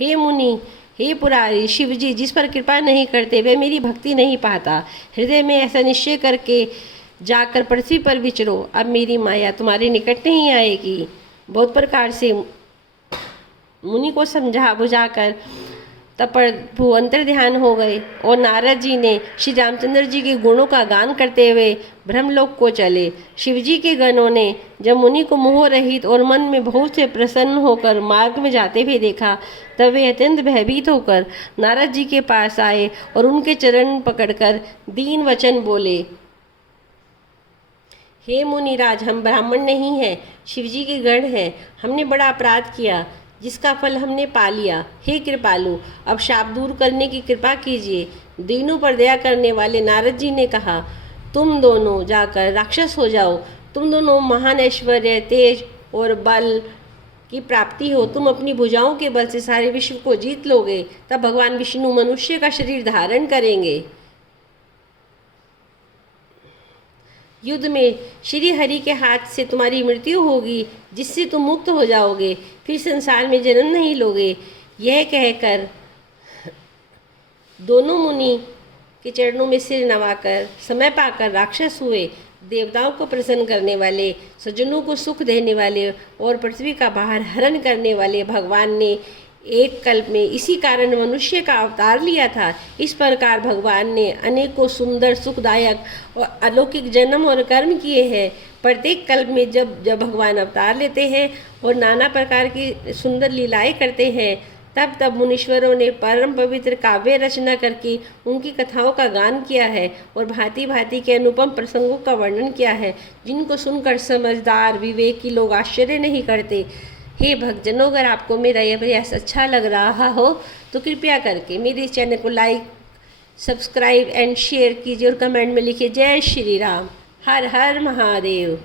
हे मुनि, हे पुरारी, शिव जी जिस पर कृपा नहीं करते वे मेरी भक्ति नहीं पाता। हृदय में ऐसा निश्चय करके जाकर पृथ्वी पर विचरो। अब मेरी माया तुम्हारे निकट नहीं आएगी। बहुत प्रकार से मुनि को समझा बुझाकर तब प्रभु अंतर ध्यान हो गए और नारद जी ने श्री रामचंद्र जी के गुणों का गान करते हुए ब्रह्मलोक को चले। शिवजी के गणों ने जब मुनि को मोह रहित और मन में बहुत से प्रसन्न होकर मार्ग में जाते हुए देखा, तब वे अत्यंत भयभीत होकर नारद जी के पास आए और उनके चरण पकड़कर दीन वचन बोले, हे मुनिराज, हम ब्राह्मण नहीं हैं, शिवजी के गण हैं। हमने बड़ा अपराध किया जिसका फल हमने पा लिया। हे कृपालु, अब शाप दूर करने की कृपा कीजिए। दीनों पर दया करने वाले नारद जी ने कहा, तुम दोनों जाकर राक्षस हो जाओ। तुम दोनों महान ऐश्वर्य, तेज और बल की प्राप्ति हो। तुम अपनी भुजाओं के बल से सारे विश्व को जीत लोगे। तब भगवान विष्णु मनुष्य का शरीर धारण करेंगे। युद्ध में श्री हरि के हाथ से तुम्हारी मृत्यु होगी, जिससे तुम मुक्त हो जाओगे, फिर संसार में जन्म नहीं लोगे। यह कहकर दोनों मुनि के चरणों में सिर नवाकर समय पाकर राक्षस हुए। देवताओं को प्रसन्न करने वाले, सज्जनों को सुख देने वाले और पृथ्वी का बाहर हरण करने वाले भगवान ने एक कल्प में इसी कारण मनुष्य का अवतार लिया था। इस प्रकार भगवान ने अनेकों सुंदर, सुखदायक और अलौकिक जन्म और कर्म किए हैं। प्रत्येक कल्प में जब जब भगवान अवतार लेते हैं और नाना प्रकार की सुंदर लीलाएं करते हैं, तब तब मुनीश्वरों ने परम पवित्र काव्य रचना करके उनकी कथाओं का गान किया है और भांति भांति के अनुपम प्रसंगों का वर्णन किया है, जिनको सुनकर समझदार विवेकी लोग आश्चर्य नहीं करते। हे भक्तजनों, अगर आपको मेरा यह प्रयास अच्छा लग रहा हो तो कृपया करके मेरे चैनल को लाइक, सब्सक्राइब एंड शेयर कीजिए और कमेंट में लिखिए जय श्री राम। हर हर महादेव।